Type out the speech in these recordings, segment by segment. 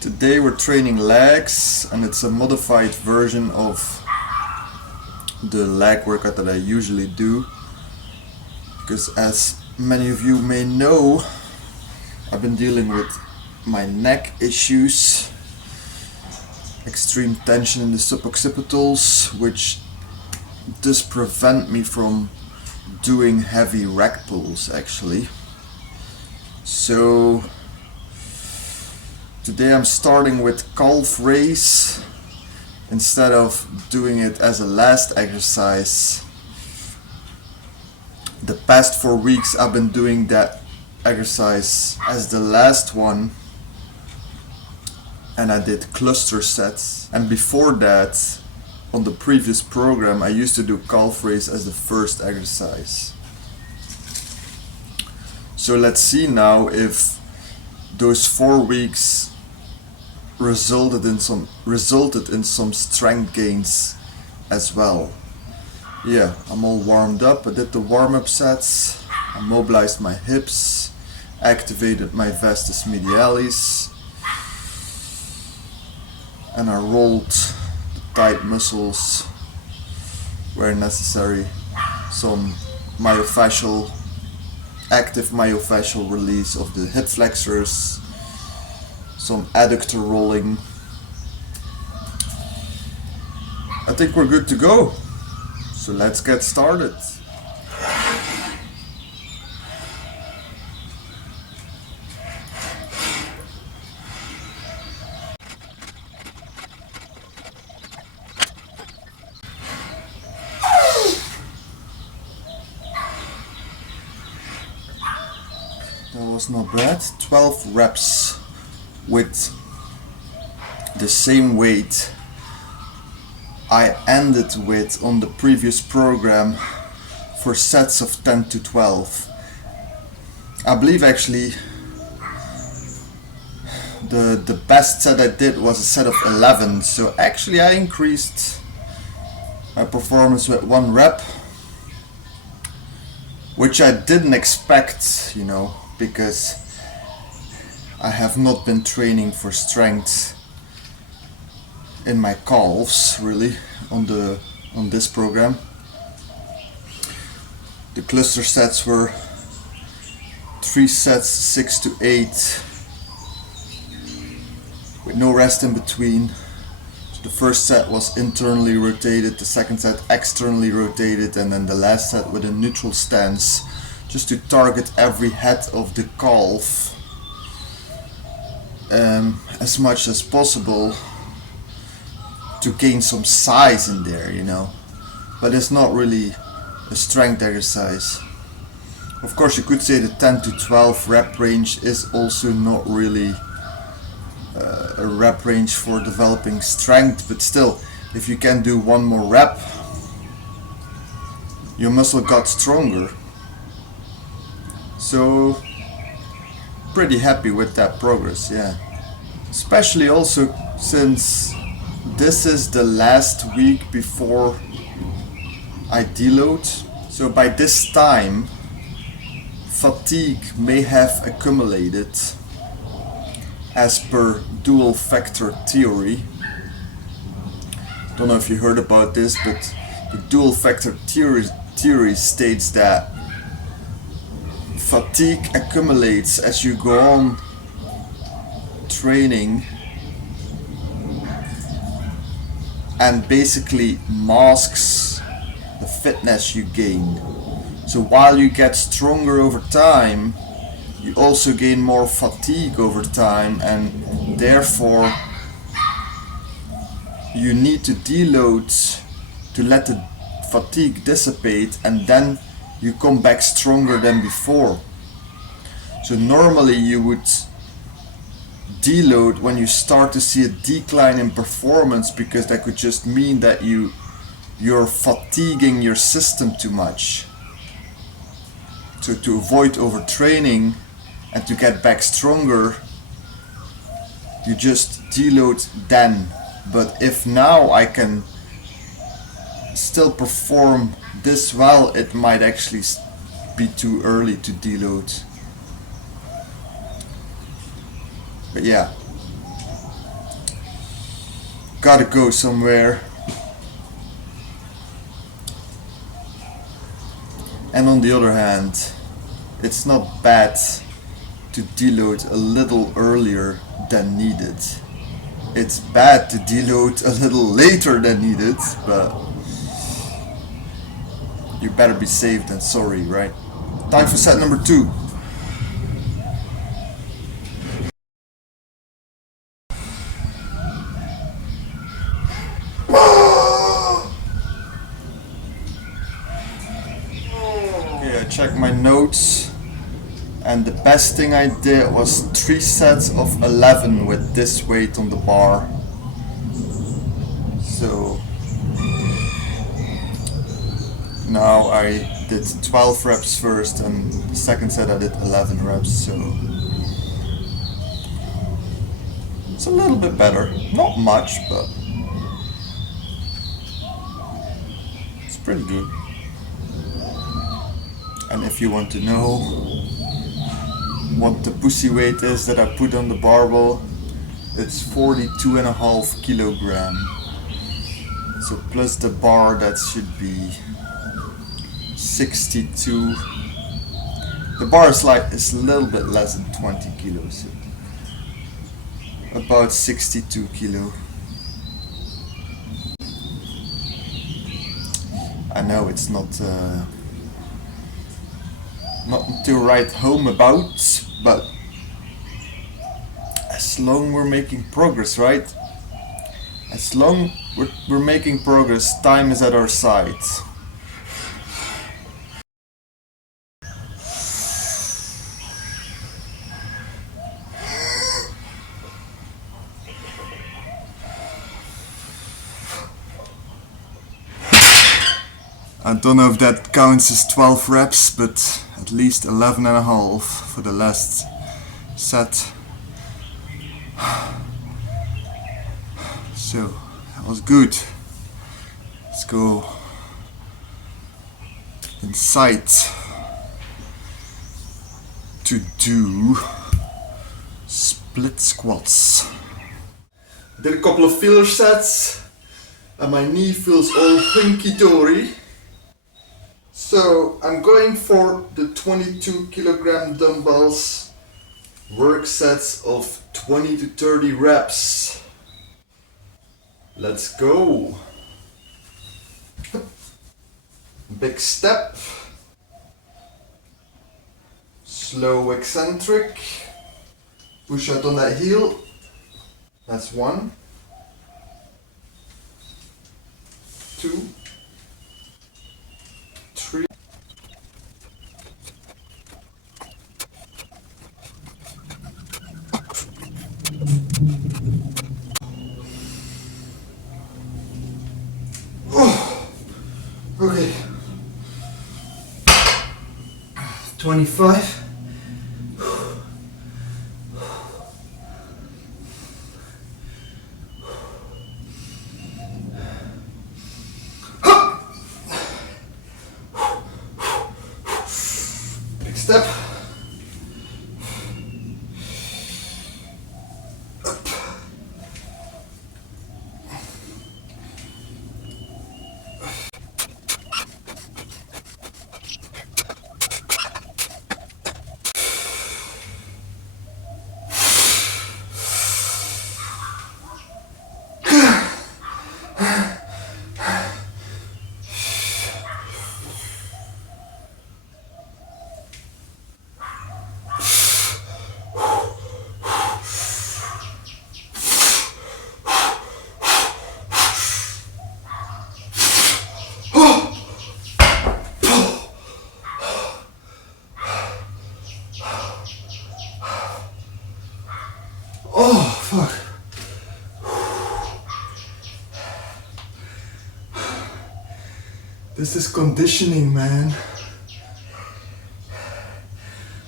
Today we're training legs, and it's a modified version of the leg workout that I usually do, because as many of you may know, I've been dealing with my neck issues, extreme tension in the suboccipitals, which does prevent me from doing heavy rack pulls actually. So today I'm starting with calf raise instead of doing it as a last exercise. The past 4 weeks I've been doing that exercise as the last one, and I did cluster sets. And before that, on the previous program, I used to do calf raise as the first exercise. So let's see now if those 4 weeks resulted in some strength gains as well. Yeah, I'm all warmed up. I did the warm-up sets, I mobilized my hips, activated my vastus medialis, and I rolled the tight muscles where necessary. Some active myofascial release of the hip flexors, some adductor rolling. I think we're good to go. So let's get started. That was not bad. 12 reps with the same weight I ended with on the previous program for sets of 10 to 12. I believe actually the best set I did was a set of 11, so actually I increased my performance with 1 rep, which I didn't expect, because I have not been training for strength in my calves really on this program. The cluster sets were 3 sets, 6 to 8, with no rest in between. So the first set was internally rotated, the second set externally rotated, and then the last set with a neutral stance, just to target every head of the calf as much as possible, to gain some size in there, but it's not really a strength exercise. Of course, you could say the 10 to 12 rep range is also not really a rep range for developing strength, but still, if you can do 1 more rep, your muscle got stronger. So pretty happy with that progress, yeah. Especially also since this is the last week before I deload. So by this time, fatigue may have accumulated as per dual factor theory. Don't know if you heard about this, but the dual factor theory states that fatigue accumulates as you go on training and basically masks the fitness you gain. So while you get stronger over time, you also gain more fatigue over time, and therefore you need to deload to let the fatigue dissipate, and then you come back stronger than before. So normally you would deload when you start to see a decline in performance, because that could just mean that you're fatiguing your system too much. So to avoid overtraining and to get back stronger, you just deload then. But if now I can still perform this well, it might actually be too early to deload. But yeah, gotta go somewhere. And on the other hand, it's not bad to deload a little earlier than needed. It's bad to deload a little later than needed, but you better be safe than sorry, right? Time for set number 2. Okay, I checked my notes, and the best thing I did was 3 sets of 11 with this weight on the bar. So now I did 12 reps first, and the second set I did 11 reps, so it's a little bit better. Not much, but it's pretty good. And if you want to know what the pussy weight is that I put on the barbell, it's 42.5 kilogram. So plus the bar, that should be 62. The bar is a little bit less than 20 kilos. So about 62 kilo. I know it's not to write home about, but as long we're making progress, right? As long we're making progress, time is at our side. I don't know if that counts as 12 reps, but at least 11.5 for the last set. So that was good. Let's go inside to do split squats. I did a couple of filler sets and my knee feels all hunky-dory. So I'm going for the 22 kilogram dumbbells, work sets of 20 to 30 reps. Let's go. Big step. Slow eccentric. Push out on that heel. That's 1. 2. 3. Oh, okay. 25. Big step. Up. Oh, fuck. This is conditioning, man.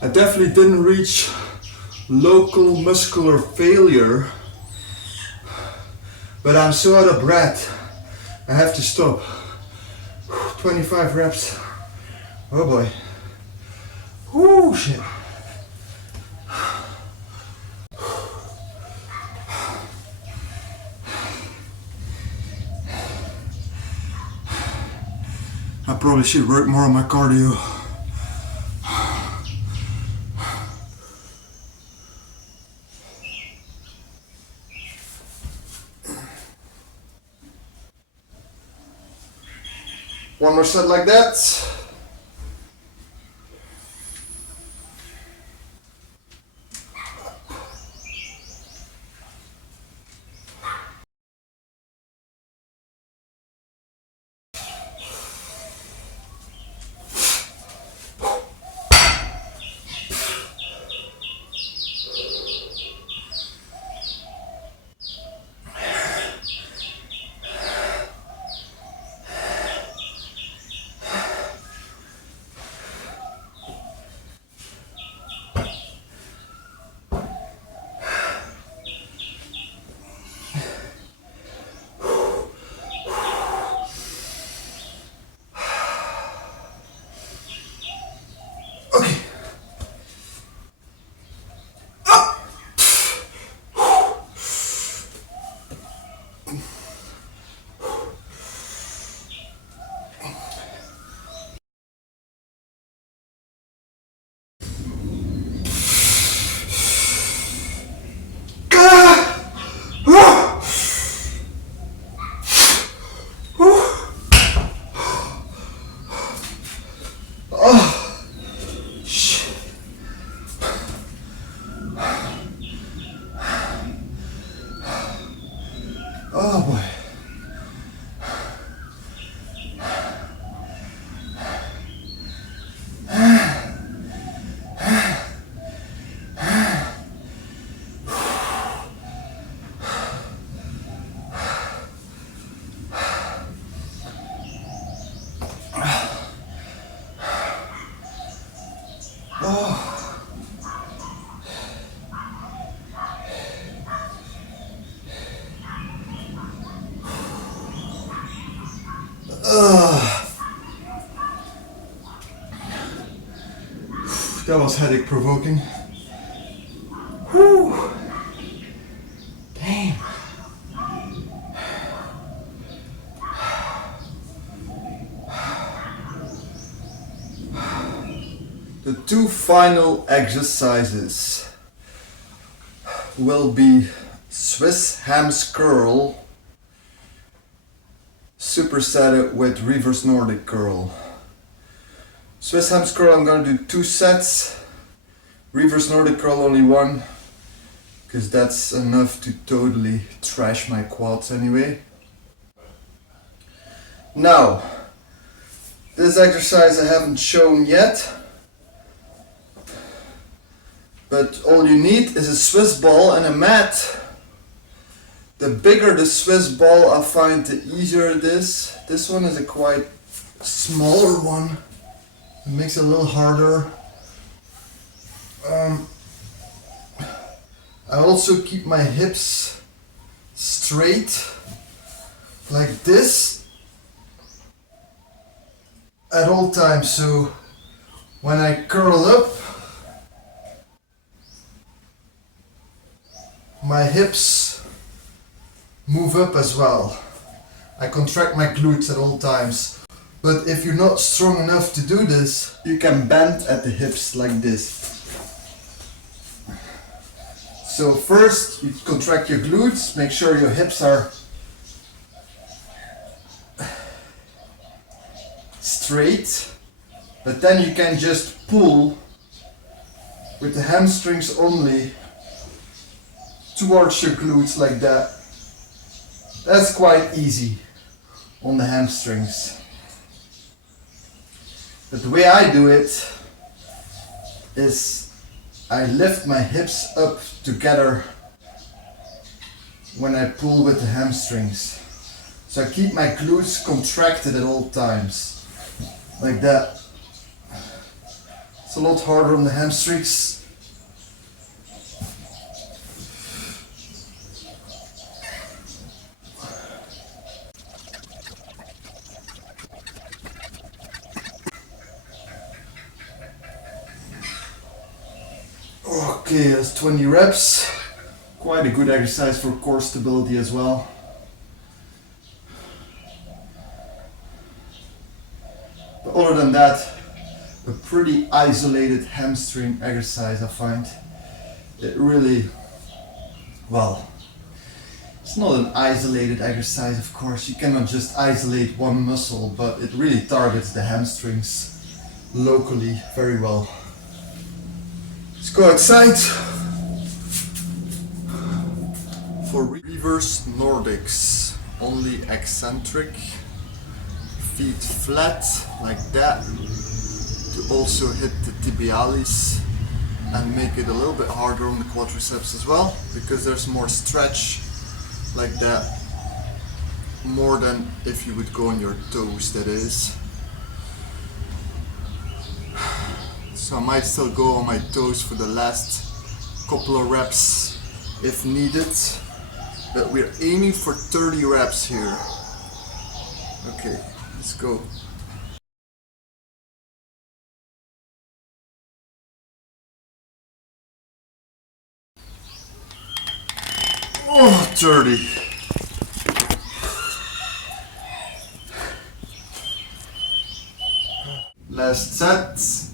I definitely didn't reach local muscular failure, but I'm so out of breath. I have to stop. 25 reps. Oh boy. Oh shit. I probably should work more on my cardio. One more set like that. Oh boy. That was headache provoking. Whew. Damn. The two final exercises will be Swiss hams curl supersetted with reverse Nordic curl. Swiss hams curl, I'm gonna do 2 sets. Reverse Nordic curl only 1, because that's enough to totally trash my quads anyway. Now, this exercise I haven't shown yet, but all you need is a Swiss ball and a mat. The bigger the Swiss ball, I find the easier it is. This one is a quite smaller one. It makes it a little harder. I also keep my hips straight like this at all times, so when I curl up, my hips move up as well. I contract my glutes at all times. But if you're not strong enough to do this, you can bend at the hips like this. So first you contract your glutes, make sure your hips are straight, but then you can just pull with the hamstrings only towards your glutes like that. That's quite easy on the hamstrings. But the way I do it is I lift my hips up together when I pull with the hamstrings. So I keep my glutes contracted at all times, like that. It's a lot harder on the hamstrings. Okay, that's 20 reps. Quite a good exercise for core stability as well. But other than that, a pretty isolated hamstring exercise, I find. It really, well, it's not an isolated exercise, of course. You cannot just isolate one muscle, but it really targets the hamstrings locally very well. Let's go outside for reverse Nordics. Only eccentric, feet flat like that, to also hit the tibialis and make it a little bit harder on the quadriceps as well, because there's more stretch like that, more than if you would go on your toes, that is. So I might still go on my toes for the last couple of reps if needed, but we're aiming for 30 reps here. Okay, let's go. Oh, 30. Last set.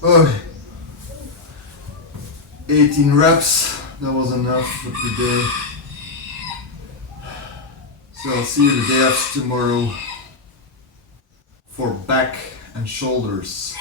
Oh, 18 reps, that was enough for today. So I'll see you the day after tomorrow for back and shoulders.